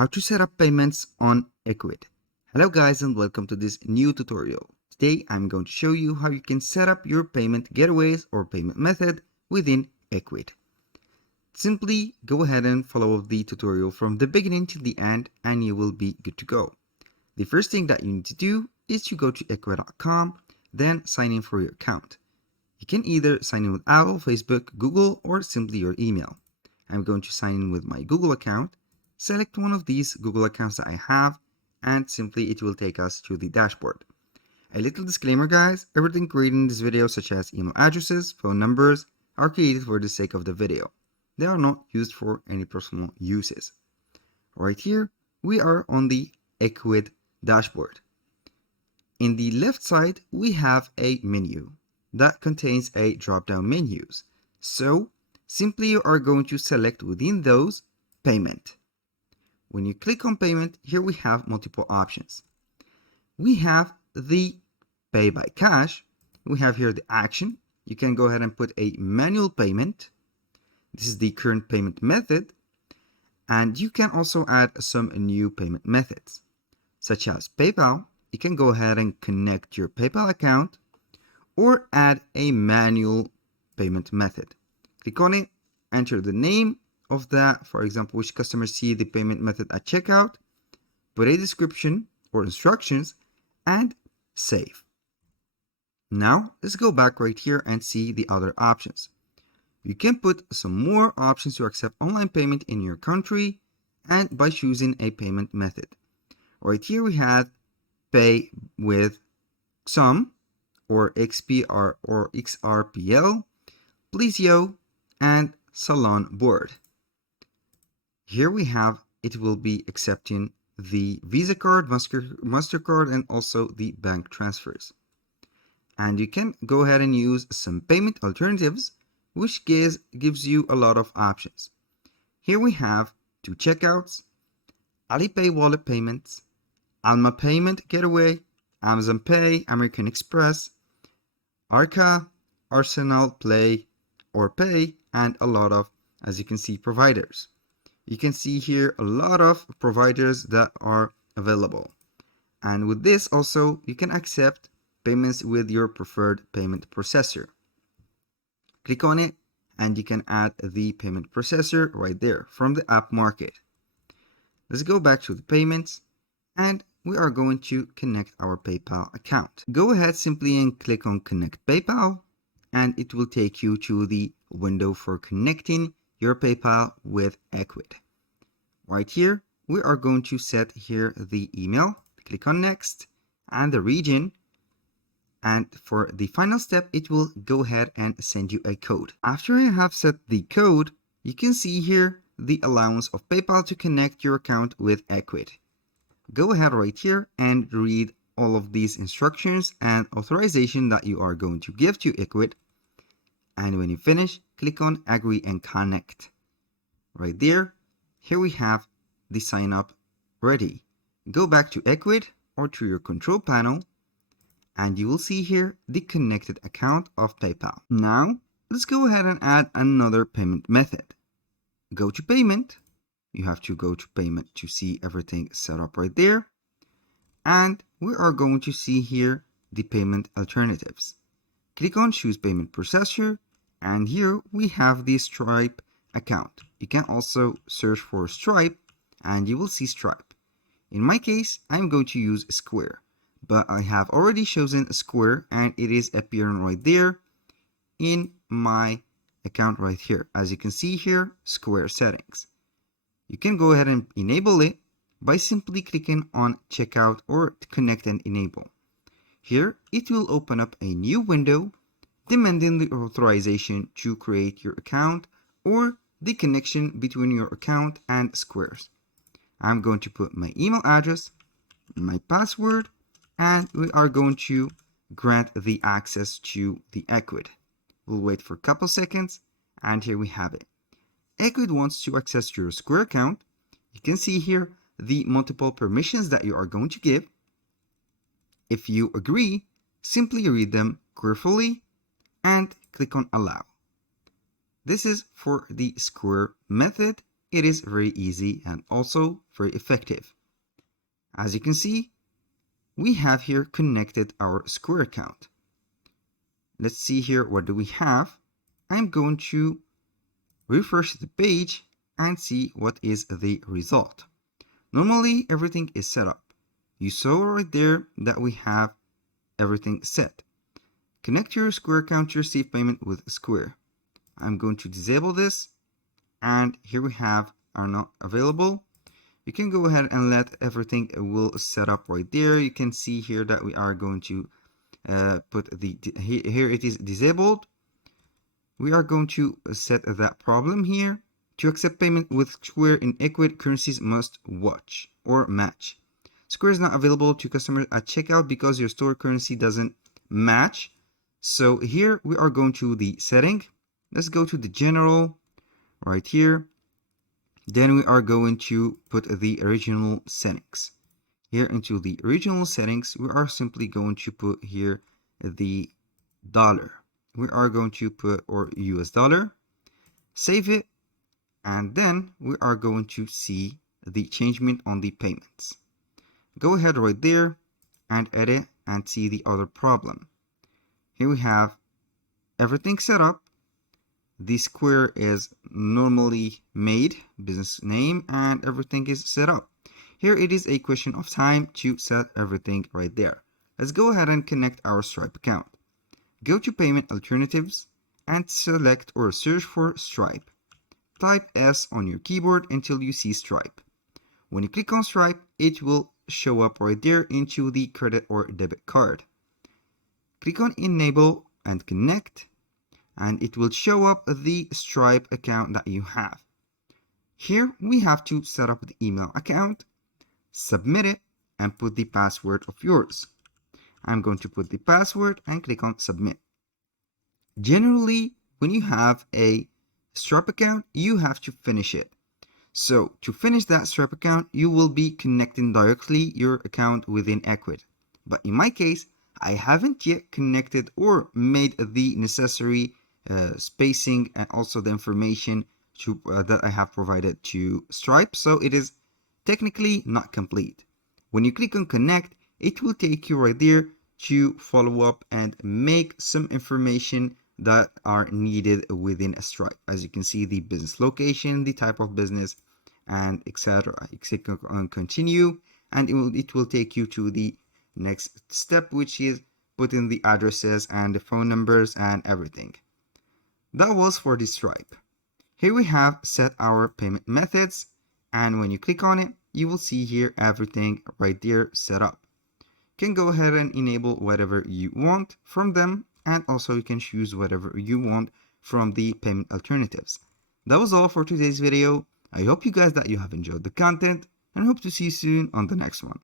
how to set up payments on Ecwid. Hello guys and welcome to this new tutorial. Today I'm going to show you how you can set up your payment gateways or payment method within Ecwid. Simply go ahead and follow the tutorial from the beginning to the end and you will be good to go. The first thing that you need to do is to go to ecwid.com, then sign in for your account. You can either sign in with Apple, Facebook, Google, or simply your email. I'm going to sign in with my Google account. Select one of these Google accounts that I have and simply it will take us to the dashboard. A little disclaimer guys, everything created in this video such as email addresses, phone numbers are created for the sake of the video. They are not used for any personal uses. Right here we are on the Ecwid dashboard. In the left side we have a menu that contains a drop-down menus. So simply you are going to select within those payment. When you click on payment, here we have multiple options. We have the pay by cash. We have here the action. You can go ahead and put a manual payment. This is the current payment method. And you can also add some new payment methods, such as PayPal. You can go ahead and connect your PayPal account or add a manual payment method. Click on it, enter the name of that, for example, which customers see the payment method at checkout, put a description or instructions, and save. Now let's go back right here and see the other options. You can put some more options to accept online payment in your country and by choosing a payment method. Right here we have pay with some or XPR or XRPL, Plizio, and Salon Board. Here we have, it will be accepting the Visa card, MasterCard, and also the bank transfers. And you can go ahead and use some payment alternatives, which gives you a lot of options. Here we have two checkouts, Alipay wallet payments, Alma Payment Gateway, Amazon Pay, American Express, Arca, Arsenal Play or Pay, and a lot of, as you can see, providers. You can see here a lot of providers that are available. And with this also, you can accept payments with your preferred payment processor. Click on it and you can add the payment processor right there from the app market. Let's go back to the payments and we are going to connect our PayPal account. Go ahead simply and click on Connect PayPal and it will take you to the window for connecting your PayPal with Ecwid. Right here, we are going to set here the email. Click on Next and the region. And for the final step, it will go ahead and send you a code. After I have set the code, you can see here the allowance of PayPal to connect your account with Ecwid. Go ahead right here and read all of these instructions and authorization that you are going to give to Ecwid. And when you finish, click on Agree and Connect. Right there, here we have the sign up ready. Go back to Ecwid or to your control panel and you will see here the connected account of PayPal. Now, let's go ahead and add another payment method. Go to payment. You have to go to payment to see everything set up right there. And we are going to see here the payment alternatives. Click on Choose Payment Processor. And here we have the Stripe account. You can also search for Stripe and you will see Stripe. In my case, I'm going to use Square, but I have already chosen Square and it is appearing right there in my account right here. As you can see here, Square settings. You can go ahead and enable it by simply clicking on Checkout or Connect and Enable. Here, it will open up a new window demanding the authorization to create your account or the connection between your account and Square's. I'm going to put my email address, my password, and we are going to grant the access to the Ecwid. We'll wait for a couple seconds and here we have it. Ecwid wants to access your Square account. You can see here the multiple permissions that you are going to give. If you agree, simply read them carefully and click on Allow. This is for the Square method it is very easy and also very effective. As you can see, we have here connected our Square account. Let's see here, what do we have? I'm going to refresh the page and see what is the result. Normally, everything is set up. You saw right there that we have everything set. Connect your Square account to receive payment with Square. I'm going to disable this, and here we have are not available. You can go ahead and let everything will set up right there. You can see here that we are going to put the here it is disabled. We are going to set that problem here. To accept payment with Square in Ecwid, currencies must watch or match. Square is not available to customers at checkout because your store currency doesn't match. So here we are going to the setting. Let's go to the general right here. Then we are going to put the original settings. Here into the original settings, we are simply going to put here the dollar. We are going to put our US dollar, save it, and then we are going to see the changement on the payments. Go ahead right there and edit and see the other problem. Here we have everything set up. The Square is normally made, business name, and everything is set up. Here it is a question of time to set everything right there. Let's go ahead and connect our Stripe account. Go to Payment Alternatives and select or search for Stripe. Type S on your keyboard until you see Stripe. When you click on Stripe, it will show up right there into the credit or debit card. Click on Enable and Connect, and it will show up the Stripe account that you have. Here we have to set up the email account, submit it, and put the password of yours. I'm going to put the password and click on Submit. Generally, when you have a Stripe account, you have to finish it. So to finish that Stripe account, you will be connecting directly your account within Ecwid. But in my case, I haven't yet connected or made the necessary spacing and also the information that I have provided to Stripe. So it is technically not complete. When you click on Connect, it will take you right there to follow up and make some information that are needed within a Stripe. As you can see, the business location, the type of business, and etc. You click on Continue, and it will take you to the next step, which is putting the addresses and the phone numbers and everything. That was for the Stripe. Here we have set our payment methods, and when you click on it, you will see here everything right there set up. You can go ahead and enable whatever you want from them, and also you can choose whatever you want from the payment alternatives. That was all for today's video. I hope you guys that you have enjoyed the content, and hope to see you soon on the next one.